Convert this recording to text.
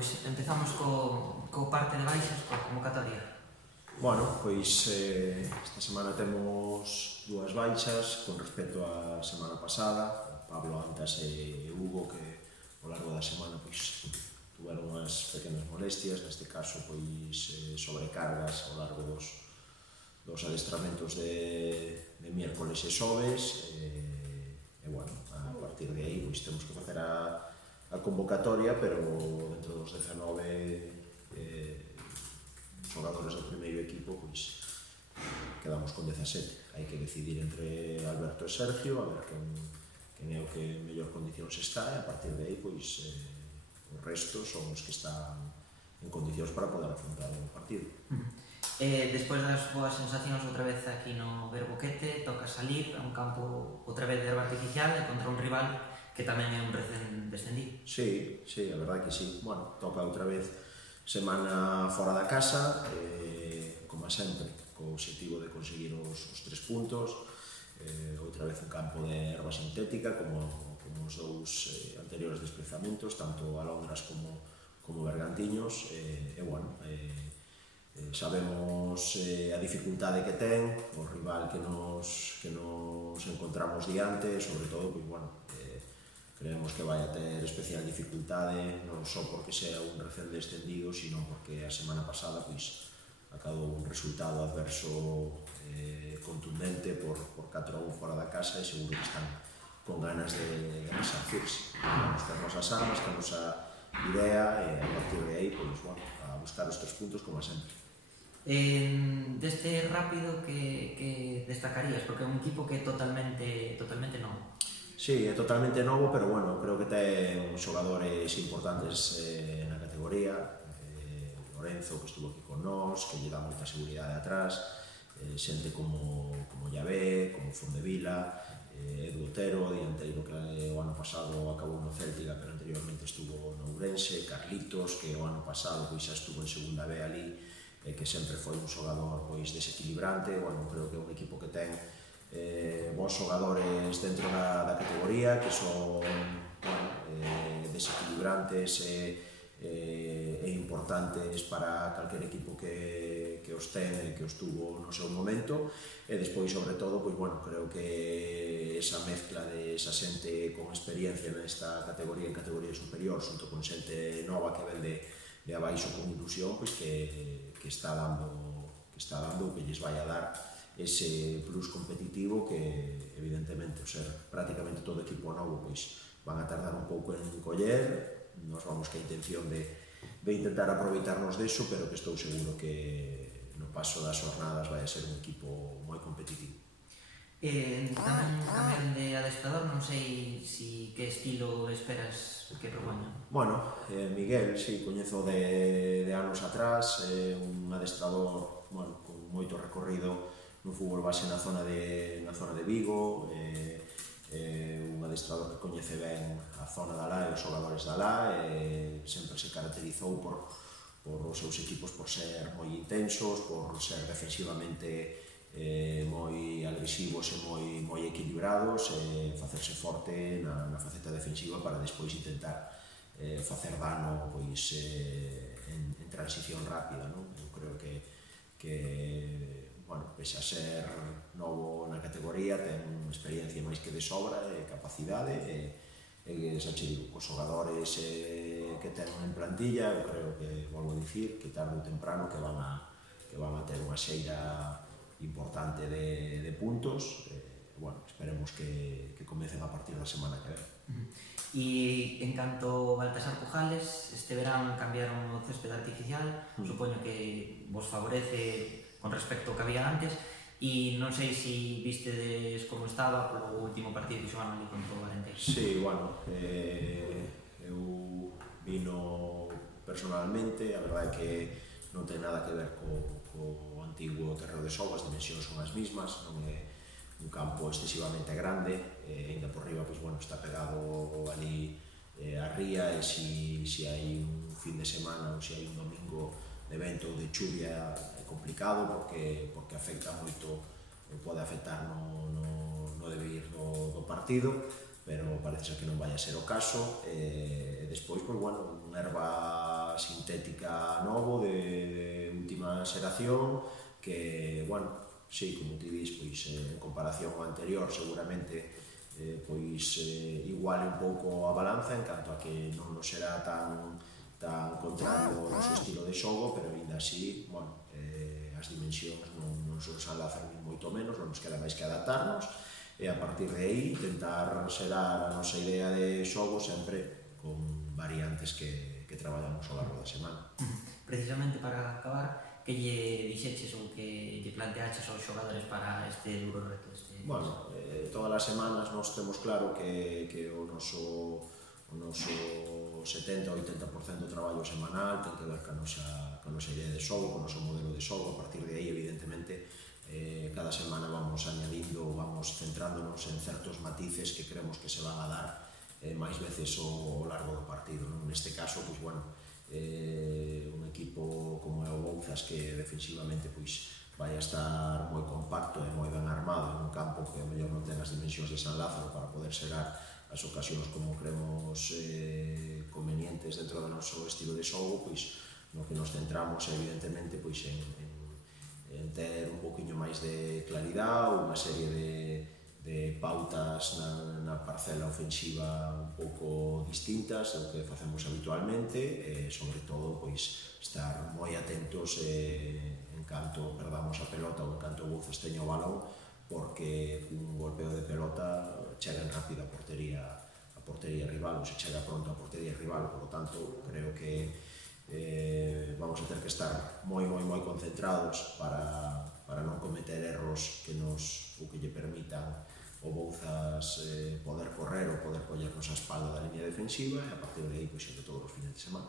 Empezamos co parte de baixas, coa convocatoria. Bueno, pois esta semana temos dúas baixas con respecto á semana pasada. Pablo Antas e Hugo, que ao largo da semana pois tuveron unhas pequenas molestias, neste caso pois sobrecargas ao largo dos adestramentos de miércoles e xoves, e bueno, a partir de aí pois temos que facer a convocatoria, pero dentro dos 19 xogadores do primeiro equipo, pois quedamos con 17. Hai que decidir entre Alberto e Sergio, a ver quen é o que en mellor condicións está, e a partir de aí, pois, os restos son os que están en condicións para poder afrontar o partido. Despois das boas sensacións outra vez aquí no Verboquete, toca salir a un campo outra vez de herba artificial e contra un rival que tamén é un recén descendido. Sí, a verdade que sí. Bueno, toca outra vez semana fora da casa, como sempre, co objetivo de conseguir os 3 puntos, outra vez un campo de herba sintética, como os dous anteriores desplazamentos, tanto Alondras como Bergantiños, e bueno, sabemos a dificultade que ten, o rival que nos encontramos diante, e sobre todo, pois, bueno, creemos que vai a ter especial dificultade, non só porque sea un recén descendido, sino porque a semana pasada pois acabou un resultado adverso contundente por 4-1 fora da casa, e seguro que están con ganas de resarcirse. Vamos ter nosas armas, que a nosa idea, e a partir de aí, pois, bueno, a buscar os 3 puntos como sempre. Deste rápido que destacarías, porque é un equipo que é totalmente novo. Sí, é totalmente novo, pero bueno, creo que ten xogadores importantes na categoría. Lorenzo, que estuvo aquí con nós, que lle dá moita seguridade atrás, xente como Llavé, como Fondevila, Edu Otero, dianteiro que o ano pasado acabou no Céltica, pero anteriormente estuvo no Ourense, Carlitos, que o ano pasado pois xa estuvo en segunda B ali, que sempre foi un xogador pois desequilibrante. Bueno, creo que é un equipo que ten bons xogadores dentro da categoría, que son desequilibrantes e importantes para calquer equipo que os ten e que os tuvo no seu momento. E despois, sobre todo, pois, bueno, creo que esa mezcla de esa xente con experiencia nesta categoría, en categoría superior, xunto con xente nova que ven de abaixo con ilusión, pois que está dando o que lles vai a dar ese plus competitivo que, evidentemente, ao ser prácticamente todo equipo novo, pois van a tardar un pouco en coller. Nos vamos ca intención de intentar aproveitarnos deso, pero que estou seguro que no paso das jornadas vai a ser un equipo moi competitivo. Tamén de adestrador, non sei que estilo esperas que propoñan. Bueno, Miguel, sí, coñezo de anos atrás, un adestrador, bueno, con moito recorrido no fútbol base na zona de Vigo, un adestrador que coñece ben a zona da lá e os xogadores da lá, sempre se caracterizou por os seus equipos por ser moi intensos, por ser defensivamente moi agresivos e moi equilibrados, e facerse forte na faceta defensiva para despois intentar facer dano pois en transición rápida, non? Eu creo que bueno, pese a ser novo na categoría, ten experiencia máis que de sobra e capacidade, e xa che digo, os xogadores que ten en plantilla, eu creo que, volvo a dicir, que tarde ou temprano que van a ter unha xeira importante de puntos. Bueno, esperemos que comecen a partir da semana que ven. E en canto a Baltasar Pujales, este verán cambiaron o césped artificial, supoño que vos favorece con respecto ao que había antes, e non sei se vistedes como estaba polo último partido que xogaron ali contra o Valenteiro. Sí, bueno, eu vino personalmente, a verdade é que non ten nada que ver co antigo Terreo de Soba, as dimensións son as mismas, non é un campo excesivamente grande, ainda por riba, pois, bueno, está pegado ali a ría, e se hai un fin de semana ou se hai un domingo de vento ou de chuvia é complicado, porque afecta moito, pode afectar no devenir do partido, pero parece que non vai a ser o caso. Despois, pois, bueno, unha erva sintética novo de última xeración que, bueno, sí, como ti dis, pois, en comparación ao anterior, seguramente pois iguale un pouco a balanza en canto a que non nos será tan contrario ao noso estilo de xogo, pero ainda así, bueno, as dimensións non son enlazan ni moito menos, non nos queda máis que adaptarnos e a partir de aí intentar xerar a nosa idea de xogo sempre con variantes que traballamos ao largo da semana. Precisamente para acabar, que lle dixeches ou que lle planteaches aos xogadores para este duro reto? Bueno, todas as semanas nós temos claro que o noso 70-80% do traballo semanal ten que ver ca nosa idea de xogo, co noso modelo de xogo. A partir de aí, evidentemente, cada semana vamos añadindo, vamos centrándonos en certos matices que creemos que se van a dar máis veces ao largo do partido. Neste caso, pois, bueno, un equipo como é o Bouzas, que defensivamente pois vai a estar moi compacto e moi ben armado en un campo que a mellor non ten as dimensións de San Lázaro para poder xerar as ocasións como creemos convenientes dentro do noso estilo de xogo, pois no que nos centramos evidentemente pois en ter un poquinho máis de claridade, unha serie de pautas na parcela ofensiva un pouco distintas do que facemos habitualmente e, sobre todo, pois estar moi atentos en canto perdamos a pelota ou en canto o Bouzas teña o balón, porque un golpeo de pelota chega en rápido a portería rival, ou se chega pronto a portería rival. Por lo tanto, creo que vamos a ter que estar moi concentrados para non cometer erros que lle permitan o Bouzas poder correr ou poder collernos a espalda da línea defensiva, e a partir de aí, pois, entre todos os fines de semana.